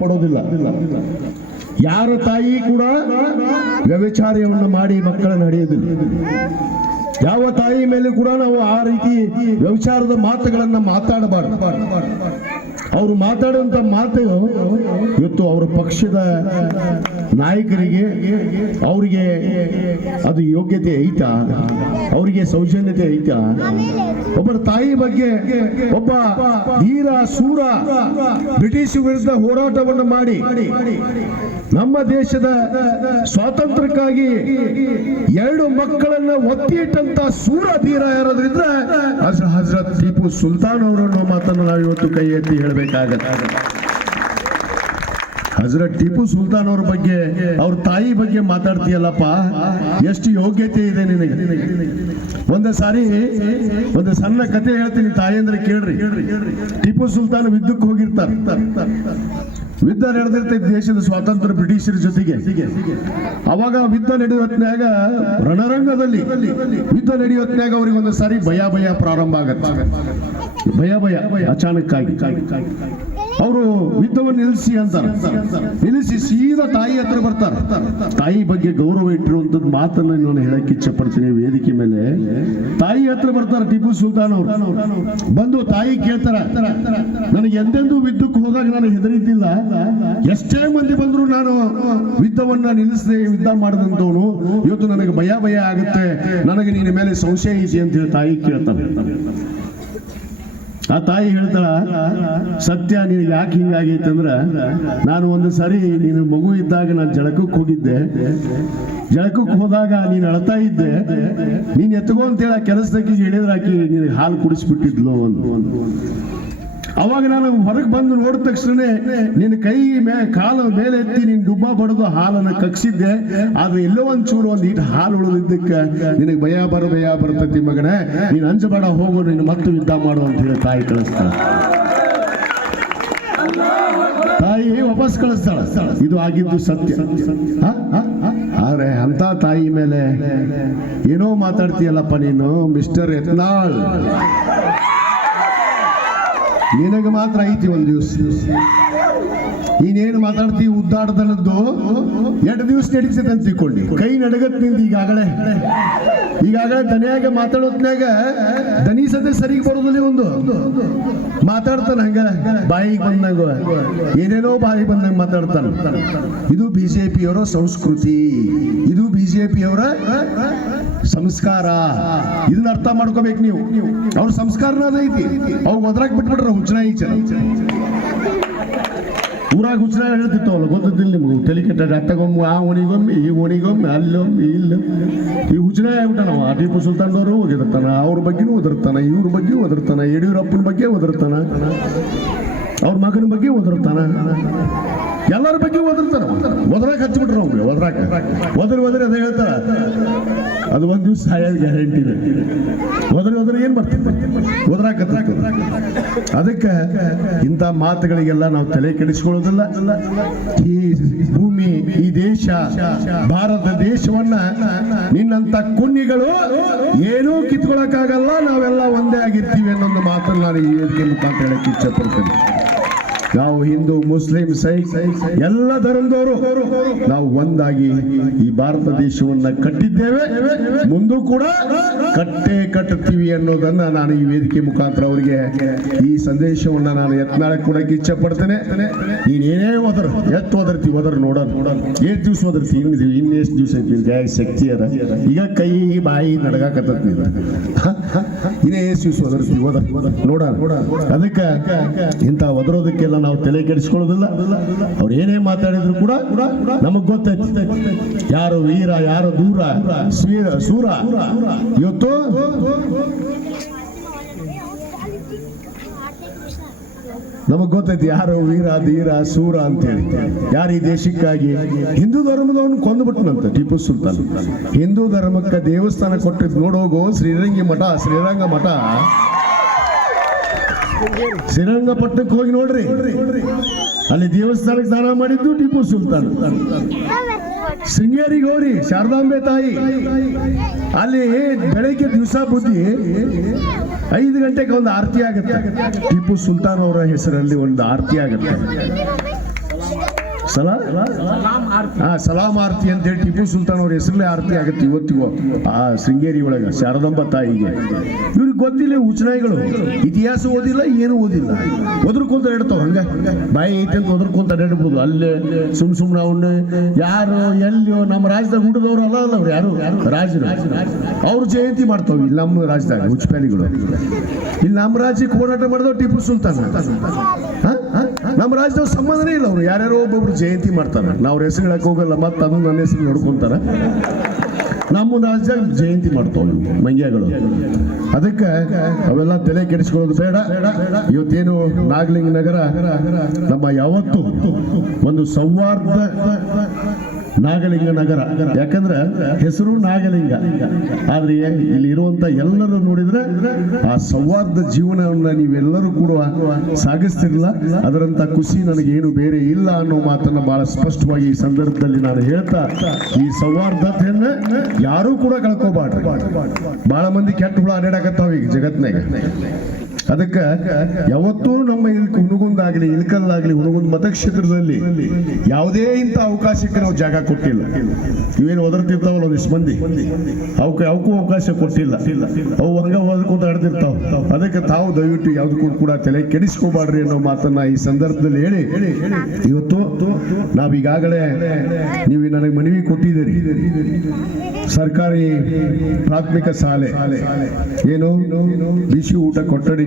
ಪಡೋದಿಲ್ಲ. ಯಾರ ತಾಯಿ ಕೂಡ ವ್ಯಭಿಚಾರವನ್ನು ಮಾಡಿ ಮಕ್ಕಳನ್ನು ಹಡೆಯುವುದಿಲ್ಲ. ಯಾವ ತಾಯಿ ಮೇಲೆ ಕೂಡ ನಾವು ಆ ರೀತಿ ವ್ಯಭಿಚಾರದ ಮಾತುಗಳನ್ನ ಮಾತಾಡಬಾರದು. ಅವರು ಮಾತಾಡುವಂತ ಮಾತು ಇವತ್ತು ಅವರ ಪಕ್ಷದ ನಾಯಕರಿಗೆ ಅವರಿಗೆ ಅದು ಯೋಗ್ಯತೆ ಐತಾ, ಅವರಿಗೆ ಸೌಜನ್ಯತೆ ಐತಾ? ಒಬ್ಬರ ತಾಯಿ ಬಗ್ಗೆ ಒಬ್ಬ ಧೀರ ಶೂರ ಬ್ರಿಟಿಷ್ ವಿರುದ್ಧ ಹೋರಾಟವನ್ನು ಮಾಡಿ ನಮ್ಮ ದೇಶದ ಸ್ವಾತಂತ್ರ್ಯಕ್ಕಾಗಿ 2 ಮಕ್ಕಳನ್ನ ಒತ್ತಿ ಇಟ್ಟಂತ ಶೂರ ಧೀರ ಯಾರಾದ್ರಿದ್ರೆ ಹಜರತ್ ಟಿಪ್ಪು ಸುಲ್ತಾನ್ ಅವರನ್ನು ಮಾತನ್ನು ನಾವು ಇವತ್ತು ಕೈ ಎತ್ತಿ ಹೇಳಬೇಕಾಗತ್ತೆ. ಹಜರತ್ ಟಿಪ್ಪು ಸುಲ್ತಾನ್ ಅವ್ರ ಬಗ್ಗೆ, ಅವ್ರ ತಾಯಿ ಬಗ್ಗೆ ಮಾತಾಡ್ತೀಯಲ್ಲಪ್ಪ, ಎಷ್ಟು ಯೋಗ್ಯತೆ ಇದೆ ನಿನಗೆ. ಒಂದು ಸಾರಿ ಒಂದು ಸಣ್ಣ ಕತೆ ಹೇಳ್ತೀನಿ, ತಾಯಿ ಅಂದ್ರೆ ಕೇಳ್ರಿ. ಟಿಪ್ಪು ಸುಲ್ತಾನ್ ಯುದ್ಧಕ್ಕೆ ಹೋಗಿರ್ತಾರೆ. ಯುದ್ಧ ನಡೆದಿರ್ತೈತೆ ದೇಶದ ಸ್ವಾತಂತ್ರ್ಯ ಬ್ರಿಟಿಷರ ಜೊತೆಗೆ. ಅವಾಗ ಯುದ್ಧ ನಡೆಯುವತ್ನಾಗ ರಣರಂಗದಲ್ಲಿ ಯುದ್ಧ ನಡೆಯುವತ್ನಾಗ ಅವ್ರಿಗೆ ಒಂದು ಸಾರಿ ಭಯ ಪ್ರಾರಂಭ ಆಗತ್ತೆ. ಭಯ ಅಚಾನಕ್ಕಾಗಿ ಅವರು ಯುದ್ಧವನ್ನು ನಿಲ್ಲಿಸಿ ಅಂತಾರೆ. ನಿಲ್ಲಿಸಿ ಸೀದಾ ತಾಯಿ ಹತ್ರ ಬರ್ತಾರೆ. ತಾಯಿ ಬಗ್ಗೆ ಗೌರವ ಇಟ್ಟಿರುವಂತದ್ದು ಮಾತನ್ನ ನಾನು ಹೇಳಕ್ಕೆ ಇಚ್ಛೆ ಪಡ್ತೀನಿ ವೇದಿಕೆ ಮೇಲೆ. ತಾಯಿ ಹತ್ರ ಬರ್ತಾರೆ ಟಿಪ್ಪು ಸುಲ್ತಾನ್ ಅವರು. ಬಂದು ತಾಯಿ ಕೇಳ್ತಾರ, ನನಗೆ ಎಂದೆಂದೂ ಯುದ್ಧಕ್ಕೆ ಹೋದಾಗ ನಾನು ಹೆದರಿದ್ದಿಲ್ಲ, ಎಷ್ಟೇ ಮಂದಿ ಬಂದ್ರು ನಾನು ಯುದ್ಧವನ್ನ ನಿಲ್ಲಿಸದೆ ಯುದ್ಧ ಮಾಡಿದಂತವನು, ಇವತ್ತು ನನಗೆ ಭಯ ಆಗುತ್ತೆ, ನನಗೆ ನಿನ್ನ ಮೇಲೆ ಸಂಶಯ ಇದೆ ಅಂತ ಹೇಳಿ ತಾಯಿ ಕೇಳ್ತಾನೆ. ಆ ತಾಯಿ ಹೇಳ್ತಾಳ, ಸತ್ಯ ನಿನಗೆ ಯಾಕೆ ಹಿಂಗಾಗೈತೆ ಅಂದ್ರ, ನಾನು ಒಂದು ಸರಿ ನೀನು ಮಗು ಇದ್ದಾಗ ನಾನು ಜಳಕಕ್ಕೆ ಹೋಗಿದ್ದೆ. ಜಳಕಕ್ಕೆ ಹೋದಾಗ ನೀನು ಅಳ್ತಾ ಇದ್ದೆ. ನೀನ್ ಎತ್ಕೋ ಅಂತೇಳಿ ಕೆಲಸದಕ್ಕೆ ಹೇಳಿದ್ರಾಕಿ ನೀನು ಹಾಲು ಕುಡಿಸ್ಬಿಟ್ಟಿದ್ಲು ಒಂದು. ಅವಾಗ ನಾನು ಹೊರಗೆ ಬಂದು ನೋಡಿದ ತಕ್ಷಣ ನಿನ್ನ ಕೈ ಕಾಲ ಮೇಲೆ ಎತ್ತಿ ನೀನು ಡುಬ್ಬ ಬಡದು ಹಾಲನ್ನು ಕಕ್ಸಿದ್ದೆ. ಆದ್ರೆ ಎಲ್ಲೋ ಒಂಚೂರು ಒಂದು ಇಟ್ಟು ಹಾಲು ಉಳಿದಿದ್ದಕ್ಕೆ ನಿನಗೆ ಭಯ ಬರ್ತೈತಿ ಮಗನೇ, ನೀನು ಅಂಜಬೇಡ, ಹೋಗು, ನೀನು ಮತ್ತೆ ಯುದ್ಧ ಮಾಡು ಅಂತ ಹೇಳಿ ತಾಯಿ ಕಳಿಸ್ತಾಳ. ತಾಯಿ ವಾಪಸ್ ಕಳಿಸ್ತಾಳ. ಇದು ಆಗಿದ್ದು ಸತ್ಯ. ಆದ್ರೆ ಅಂತ ತಾಯಿ ಮೇಲೆ ಏನೋ ಮಾತಾಡ್ತೀಯಲ್ಲಪ್ಪ ನೀನು ಮಿಸ್ಟರ್ ಯತ್ನಾಳ್. ನಿನಗೆ ಮಾತ್ರ ಐತಿ ಒಂದು ದಿವಸ. ನೀನೇನು ಮಾತಾಡ್ತೀವಿ ಉದ್ದಾಡದಲ್ಲದ್ದು 2 ದಿವಸ ನಡೀತದೆ ಅಂತ ತಿಳ್ಕೊಂಡಿ. ಕೈ ನಡಗತ್ ನಿಂದ ಈಗಾಗಲೇ ದನಿಯಾಗ ಮಾತಾಡೋತ್ನಾಗ ದನಿ ಸದ್ಯ ಸರಿಗೆ ಬರೋದಿಲ್ಲ. ಒಂದು ಮಾತಾಡ್ತಾನ ಹಂಗ ಬಾಯಿಗೆ ಬಂದಂಗ ಏನೇನೋ ಬಾಯಿಗೆ ಬಂದಂಗ ಮಾತಾಡ್ತಾನ. ಇದು ಬಿಜೆಪಿಯವರ ಸಂಸ್ಕೃತಿ, ಇದು ಬಿಜೆಪಿಯವರ ಸಂಸ್ಕಾರ. ಇದನ್ನ ಅರ್ಥ ಮಾಡ್ಕೋಬೇಕು ನೀವು. ಅವ್ರ ಸಂಸ್ಕಾರನ ಅದೈತಿ, ಅವಾಗ ಒದ್ರಾಕ್ ಬಿಟ್ಬಿಟ್ರ ಹುಚ್ಚನ ಈಚ ಊರಾಗ ಹುಚ್ಚನ ಹೇಳ್ತಿತ್ತವಲ್ಲ, ಗೊತ್ತಿದ್ದಿಲ್ಲ ನಿಮ್ಗೆ. ಟೆಲಿಕೆಟ್ ಅಟ್ಟಗೊಮ್ಮೆ ಆ ಓಣಿಗೊಮ್ಮೆ ಈ ಓಣಿಗೊಮ್ಮೆ ಅಲ್ಲೊಮ್ಮೆ ಇಲ್ಲ. ಈ ಹುಚ್ಚನ ಆಗ್ಬಿಟ್ಟ. ನಾವು ಟಿಪ್ಪು ಸುಲ್ತಾನ್ದವರು ಹೋಗಿರ್ತಾನ, ಅವ್ರ ಬಗ್ಗೆನೂ ಒದರ್ತಾನ, ಇವ್ರ ಬಗ್ಗೆ ಒದರ್ತಾನ, ಯಡಿಯೂರಪ್ಪನ ಬಗ್ಗೆ ಒದರ್ತಾನ, ಅವ್ರ ಮಗನ ಬಗ್ಗೆ ಒದರ್ತಾನ, ಎಲ್ಲರ ಬಗ್ಗೆ ಒದರ್ತಾನ. ಒದರಾಕ್ ಹಚ್ಚಿಬಿಟ್ರ ಅವ್ಗೆ. ಒದರಿ ಅದ ಹೇಳ್ತಾರ, ಅದು ಒಂದ್ ದಿವ್ಸ ಸಾಯೋದು ಗ್ಯಾರಂಟಿ ಇದೆ. ಒದರಿ ಏನ್ ಬರ್ತದೆ, ಒದರಾಕತ್ತ. ಅದಕ್ಕೆ ಇಂಥ ಮಾತುಗಳಿಗೆಲ್ಲ ನಾವು ತಲೆ ಕೆಡಿಸ್ಕೊಳ್ಳೋದಿಲ್ಲ. ಈ ಭೂಮಿ, ಈ ದೇಶ, ಭಾರತ ದೇಶವನ್ನ ನಿನ್ನಂತ ಕುನ್ನಿಗಳು ಏನೂ ಕಿತ್ಕೊಳಕ್ಕಾಗಲ್ಲ. ನಾವೆಲ್ಲ ಒಂದೇ ಆಗಿರ್ತೀವಿ ಅನ್ನೊಂದು ಮಾತನ್ನು ನಾನು ಈ ವೇದಿಕೆ ಮುಖಾಂತರ ಹೇಳಕ್ಕೆ ಇಚ್ಛೆ ಪಡ್ತೇನೆ. ನಾವು ಹಿಂದೂ, ಮುಸ್ಲಿಂ, ಸೈಕ್ ಎಲ್ಲ ಧರ್ಮದವರು ನಾವು ಒಂದಾಗಿ ಈ ಭಾರತ ದೇಶವನ್ನ ಕಟ್ಟಿದ್ದೇವೆ, ಮುಂದೂ ಕೂಡ ಕಟ್ಟುತ್ತೀವಿ ಅನ್ನೋದನ್ನ ನಾನು ಈ ವೇದಿಕೆ ಮುಖಾಂತರ ಅವರಿಗೆ ಈ ಸಂದೇಶವನ್ನ ನಾನು ಯತ್ನಾಳಕ್ಕೆ ಕೊಡಕ್ಕೆ ಇಚ್ಛೆ ಪಡ್ತೇನೆ. ನೀನೇನೇ ಒದರ್ತಿ ನೋಡೋಣ. 8 ದಿವಸ ಒದರ್ತಿ, ಇನ್ನೆಷ್ಟು ದಿವಸ ಐತಿ ಶಕ್ತಿ ಅದ. ಈಗ ಕೈ ಬಾಯಿ ನಡಗಾಕತ್ತಿ, ಇನ್ನೇ ಎಷ್ಟು ದಿವಸ ಒದರ್ತಿ ನೋಡೋಣ. ಅದಕ್ಕೆ ಇಂಥ ಒದರೋದಕ್ಕೆಲ್ಲ ನಾವು ತಲೆ ಕೆಡಿಸ್ಕೊಳ್ಳೋದಿಲ್ಲ. ಅವ್ರು ಏನೇ ಮಾತಾಡಿದ್ರು ಕೂಡ ನಮಗ್ ಗೊತ್ತೈತಿ ಯಾರು ವೀರ, ಯಾರು ದೂರ ಸೂರ. ಇವತ್ತು ನಮಗ್ ಗೊತ್ತೈತಿ ಯಾರು ವೀರ, ಧೀರ, ಸೂರ ಅಂತೇಳಿ. ಯಾರು ಈ ದೇಶಕ್ಕಾಗಿ ಹಿಂದೂ ಧರ್ಮದವನು ಕೊಂದುಬಿಟ್ಟನಂತ ಟಿಪ್ಪು ಸುಲ್ತಾನ್. ಹಿಂದೂ ಧರ್ಮಕ್ಕೆ ದೇವಸ್ಥಾನ ಕೊಟ್ಟಿದ್ ನೋಡೋಗು ಶ್ರೀರಂಗ ಮಠ ಶ್ರೀರಂಗಪಟ್ಟಣಕ್ಕೆ ಹೋಗಿ ನೋಡ್ರಿ. ಅಲ್ಲಿ ದೇವಸ್ಥಾನಕ್ಕೆ ದಾನ ಮಾಡಿದ್ದು ಟಿಪ್ಪು ಸುಲ್ತಾನ್. ಶೃಂಗೇರಿಗೆ ಹೋಗ್ರಿ, ಶಾರದಾಂಬೆ ತಾಯಿ. ಅಲ್ಲಿ ಬೆಳಗ್ಗೆ ದಿವಸ ಬುದ್ಧಿ 5 ಗಂಟೆಗೆ ಒಂದು ಆರತಿ ಆಗುತ್ತೆ. ಟಿಪ್ಪು ಸುಲ್ತಾನ್ ಅವರ ಹೆಸರಲ್ಲಿ ಒಂದು ಆರತಿ ಆಗುತ್ತೆ. ಸಲಾಂ ಆರತಿ ಅಂತ ಹೇಳಿ ಟಿಪ್ಪು ಸುಲ್ತಾನ್ ಅವ್ರ ಹೆಸರಲ್ಲೇ ಆರತಿ ಆಗತ್ತೆ ಇವತ್ತಿಗೂ ಆ ಶೃಂಗೇರಿ ಒಳಗ ಶಾರದಾಂಬ ತಾಯಿಗೆ. ಇವ್ರಿಗೆ ಗೊತ್ತಿಲ್ಲ ಉಚ್ಚನಾಯಿಗಳು, ಇತಿಹಾಸ ಓದಿಲ್ಲ, ಏನು ಓದಿಲ್ಲ, ಒದರ್ಕೊಂತ ಇಡ್ತಾವ. ಹಂಗ ಬಾಯಿ ಐತೆ ಅಂತ ಒದರ್ಕೊಂತ ಅಡ್ಡಾಡ್ಬೋದು. ಅಲ್ಲೇ ಸುಮ್ನೆ ಅವನ್ನ ಯಾರು ಎಲ್ಲಿಯೋ ನಮ್ಮ ರಾಜ್ಯದಾಗ ಹುಟ್ಟಿದವ್ರು ಅಲ್ಲ ಅವ್ರು ಯಾರು ರಾಜರು ಅವ್ರ ಜಯಂತಿ ಮಾಡ್ತಾವ. ಇಲ್ಲಿ ನಮ್ಮ ರಾಜ್ಯದಾಗ ಹುಚ್ಚಪ್ಯಾಲಿಗಳು, ಇಲ್ಲಿ ನಮ್ಮ ರಾಜ್ಯಕ್ಕೆ ಹೋರಾಟ ಮಾಡಿದವ್ ಟಿಪ್ಪು ಸುಲ್ತಾನ್. ನಮ್ಮ ರಾಜ್ಯದ ಸಂಬಂಧನೇ ಇಲ್ಲ. ಅವ್ರು ಯಾರ್ಯಾರೋ ಒಬ್ಬೊಬ್ರು ಜಯಂತಿ ಮಾಡ್ತಾರ, ನಾವು ಹೆಸರು ಹೇಳಕ್ ಹೋಗಲ್ಲ, ಮತ್ತೆ ಅದನ್ನ ನನ್ನ ಹೆಸರು ನೋಡ್ಕೊಂತಾರ. ನಮ್ಮ ರಾಜ್ಯದಾಗ ಜಯಂತಿ ಮಾಡ್ತಾವ ಮಂಗ್ಯಗಳು. ಅದಕ್ಕೆ ಅವೆಲ್ಲ ತಲೆ ಕೆಡಿಸ್ಕೊಳ್ಳೋದು ಬೇಡ. ಇವತ್ತೇನು ನಾಗಲಿಂಗ ನಗರ ನಮ್ಮ ಯಾವತ್ತು ಒಂದು ಸೌಹಾರ್ದ ನಾಗಲಿಂಗ ನಗರ, ಯಾಕಂದ್ರೆ ಹೆಸರು ನಾಗಲಿಂಗ, ಆದ್ರೆ ಇಲ್ಲಿ ಇರುವಂತ ಎಲ್ಲರೂ ನೋಡಿದ್ರೆ ಆ ಸೌಹಾರ್ದ ಜೀವನವನ್ನ ನೀವೆಲ್ಲರೂ ಕೂಡ ಸಾಗಿಸ್ತಿರಲ್ಲ. ಅದರಂತ ಖುಷಿ ನನಗೇನು ಬೇರೆ ಇಲ್ಲ ಅನ್ನೋ ಮಾತನ್ನ ಬಹಳ ಸ್ಪಷ್ಟವಾಗಿ ಈ ಸಂದರ್ಭದಲ್ಲಿ ನಾನು ಹೇಳ್ತಾ, ಈ ಸೌಹಾರ್ದತೆಯನ್ನ ಯಾರೂ ಕೂಡ ಕಳ್ಕೋಬಾರ್ದು. ಬಹಳ ಮಂದಿ ಕೆಟ್ಟ ಹುಳ ಅಡ್ಡಾಡಕತ್ತಾವ ಈಗ ಜಗತ್ನಾಗ. ಅದಕ್ಕೆ ಯಾವತ್ತೂ ನಮ್ಮ ಹುನಗುಂದಾಗ್ಲಿ ಇಳಕಲ್ಲಾಗ್ಲಿ ಹುನಗುಂದ ಮತಕ್ಷೇತ್ರದಲ್ಲಿ ಯಾವುದೇ ಇಂಥ ಅವಕಾಶಕ್ಕೆ ನಾವು ಜಾಗ ಕೊಟ್ಟಿಲ್ಲ. ಇವೇನು ಒದರ್ತಿರ್ತಾವಲ್ಲ ಒಂದಿಷ್ಟು ಮಂದಿ, ಅವಕ್ಕೂ ಅವಕಾಶ ಕೊಟ್ಟಿಲ್ಲ. ಅವು ಹಂಗ ಓದ್ಕೊಂತ ಆಡ್ತಿರ್ತಾವ. ಅದಕ್ಕೆ ತಾವು ದಯವಿಟ್ಟು ಯಾವುದಕ್ಕೂ ಕೂಡ ತಲೆ ಕೆಡಿಸ್ಕೋಬಾಡ್ರಿ ಅನ್ನೋ ಮಾತನ್ನ ಈ ಸಂದರ್ಭದಲ್ಲಿ ಹೇಳಿ, ಇವತ್ತು ನಾವೀಗಾಗಲೇ ನೀವು ನನಗೆ ಮನವಿ ಕೊಟ್ಟಿದ್ದೀರಿ. ಸರ್ಕಾರಿ ಪ್ರಾಥಮಿಕ ಶಾಲೆ ಏನು ಬಿಸಿ ಊಟ ಕೊಠಡಿ